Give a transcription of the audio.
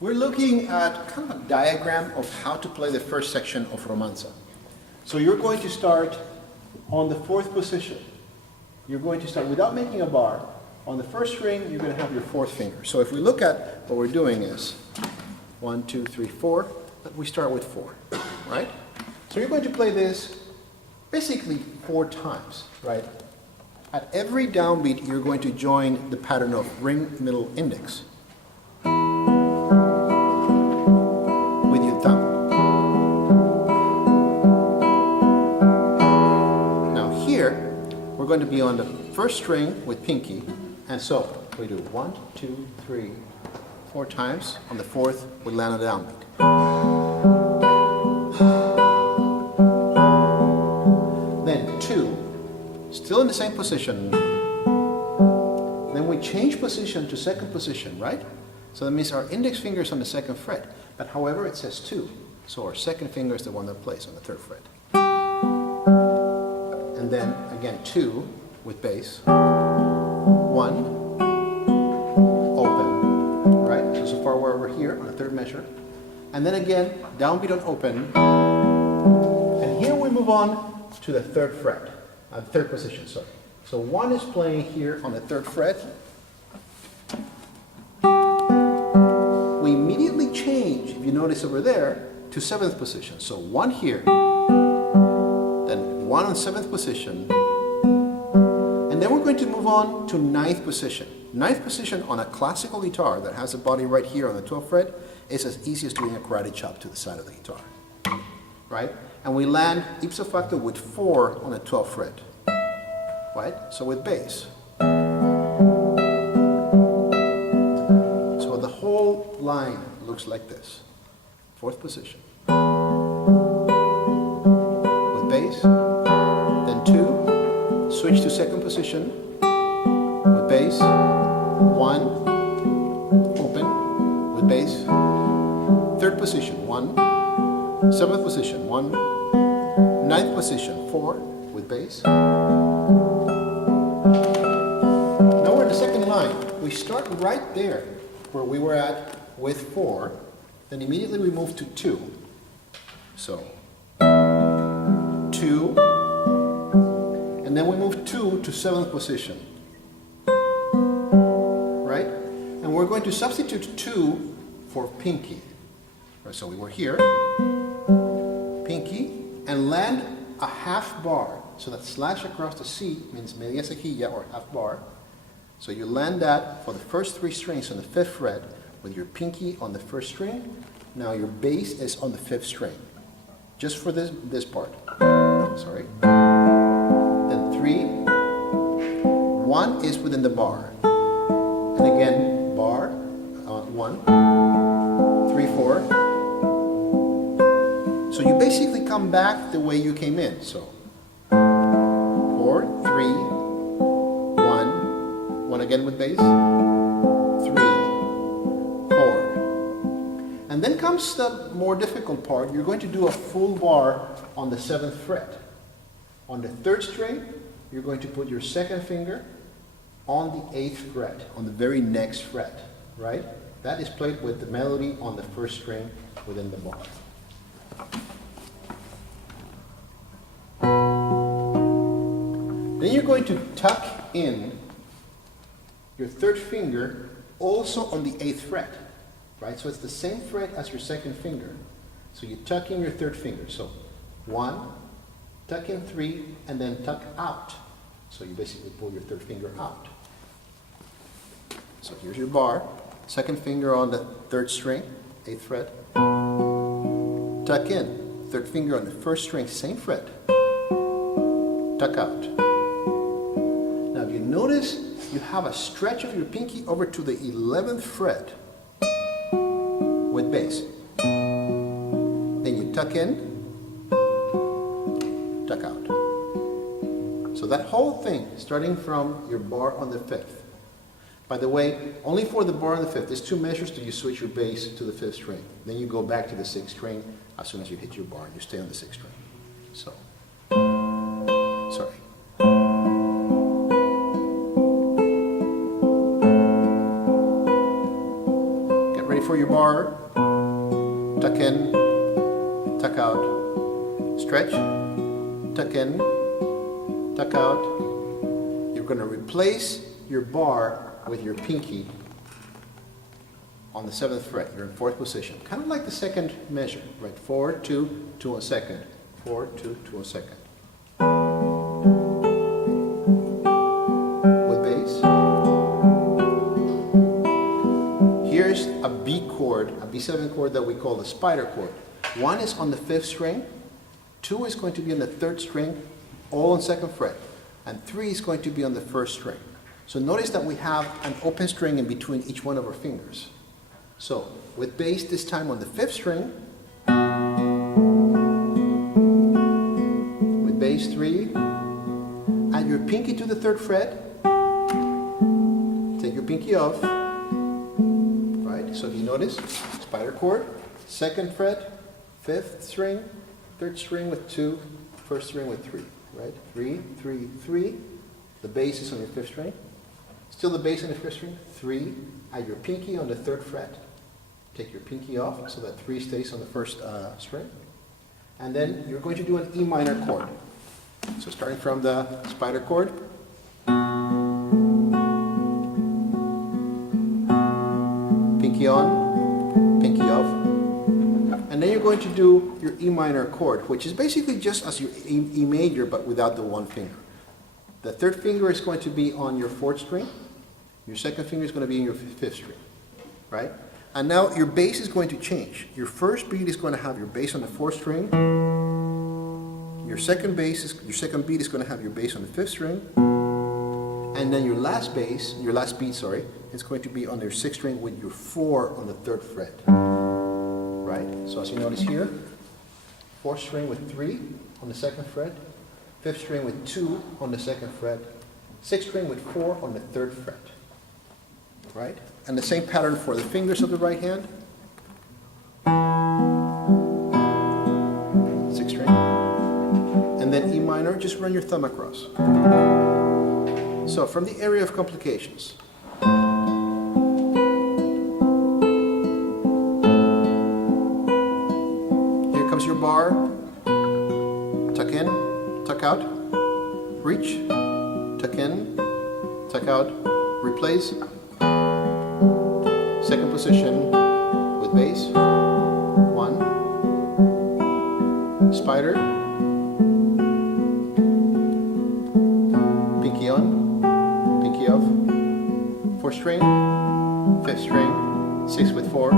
We're looking at kind of a diagram of how to play the first section of Romanza. So you're going to start on the fourth position. You're going to start without making a bar. On the first string, you're going to have your fourth finger. So if we look at what we're doing is 1, 2, 3, 4, but we start with 4, right? So you're going to play this basically 4 times, right? At every downbeat, you're going to join the pattern of ring, middle, index with your thumb. Now here, we're going to be on the first string with pinky, and so we do 1, 2, 3, 4 times. On the fourth, we land on the downbeat. Then 2, still in the same position. Then we change position to second position, right? So that means our index finger is on the second fret, but however it says 2, so our second finger is the one that plays on the third fret. And then again 2 with bass, 1, open, right? So far we're here on the third measure. And then again, downbeat on open. And here we move on to the third fret, third position, sorry. So 1 is playing here on the third fret. We immediately change, if you notice over there, to 7th position. So 1 here, then 1 on 7th position, and then we're going to move on to 9th position. 9th position on a classical guitar that has a body right here on the 12th fret is as easy as doing a karate chop to the side of the guitar, right? And we land ipso facto with 4 on the 12th fret, right? So with bass. So the whole line looks like this. 4th position. With bass. Then 2. Switch to 2nd position. With bass. 1. Open. With bass. 3rd position. 1. 7th position. 1. 9th position. 4. With bass. Now we're in the second line. We start right there where we were at with 4. Then immediately we move to 2. So 2. And then we move 2 to 7th position. Right? And we're going to substitute 2 for pinky. Right, so we were here, pinky, and land a half bar. So that slash across the C means media cejilla or half bar. So you land that for the first 3 strings on the 5th fret with your pinky on the first string. Now your bass is on the 5th string. Just for this part. Sorry. Then 3. 1 is within the bar. And again, bar, 1, 3, 4. So you basically come back the way you came in. So 4, 3, 1 again with bass, 3, 4. And then comes the more difficult part. You're going to do a full bar on the 7th fret. On the 3rd string, you're going to put your second finger on the 8th fret, on the very next fret, right? That is played with the melody on the 1st string within the bar. Then you're going to tuck in your 3rd finger also on the 8th fret, right? So it's the same fret as your 2nd finger. So you tuck in your 3rd finger. So 1, tuck in 3, and then tuck out. So you basically pull your 3rd finger out. So here's your bar. 2nd finger on the 3rd string, 8th fret. Tuck in. 3rd finger on the 1st string, same fret. Tuck out. Now if you notice, you have a stretch of your pinky over to the 11th fret with bass. Then you tuck in, tuck out. So that whole thing, starting from your bar on the 5th. By the way, only for the bar on the 5th, there's 2 measures till you switch your bass to the 5th string. Then you go back to the 6th string as soon as you hit your bar. You stay on the 6th string. So, sorry. Get ready for your bar. Tuck in, tuck out, stretch, tuck in, tuck out. You're going to replace your bar with your pinky on the 7th fret. You're in 4th position. Kind of like the second measure, right? 4, 2, 2 on second. 4, 2, 2 on second. With bass. Here's a B chord, a B7 chord that we call the spider chord. 1 is on the 5th string, 2 is going to be on the 3rd string, all on 2nd fret, and 3 is going to be on the 1st string. So notice that we have an open string in between each one of our fingers. So with bass this time on the 5th string, with bass 3, add your pinky to the 3rd fret, take your pinky off, right? So if you notice, spider chord, 2nd fret, 5th string, 3rd string with 2, 1st string with 3, right? 3, 3, 3. The bass is on your 5th string. Still the bass on the 5th string. 3. Add your pinky on the 3rd fret. Take your pinky off so that 3 stays on the 1st string. And then you're going to do an E minor chord. So starting from the spider chord. Pinky on, pinky off. And then you're going to do your E minor chord, which is basically just as your E major, but without the 1 finger. The 3rd finger is going to be on your 4th string. Your 2nd finger is going to be in your 5th string, right? And now your bass is going to change. Your first beat is going to have your bass on the 4th string. Your second beat is going to have your bass on the 5th string. And then your last beat, is going to be on your 6th string with your 4 on the 3rd fret. Right? So as you notice here, 4th string with 3 on the 2nd fret, 5th string with 2 on the 2nd fret, 6th string with 4 on the 3rd fret. Right? And the same pattern for the fingers of the right hand. 6th string. And then E minor, just run your thumb across. So from the area of complications. Here comes your bar. Tuck in, tuck out. Reach, tuck in, tuck out. Replace. 2nd position with bass. 1. Spider. Pinky on, pinky off. 4th string, 5th string, 6 with 4.